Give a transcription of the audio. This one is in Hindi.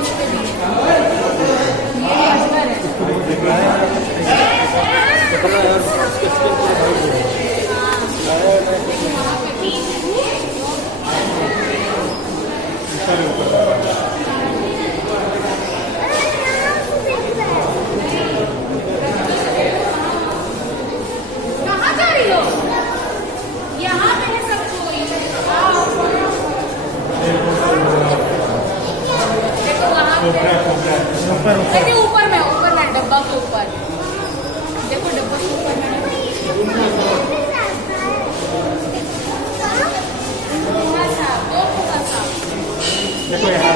इस पे भी ये अजगर है। कहाँ जा रही हो? यहाँ पे है सब कोई। देखो वहाँ पे ऊपर में डब्बा के ऊपर देखो, डब्बा के ऊपर में थोड़ा सा, दो थोड़ा सा देखो यहाँ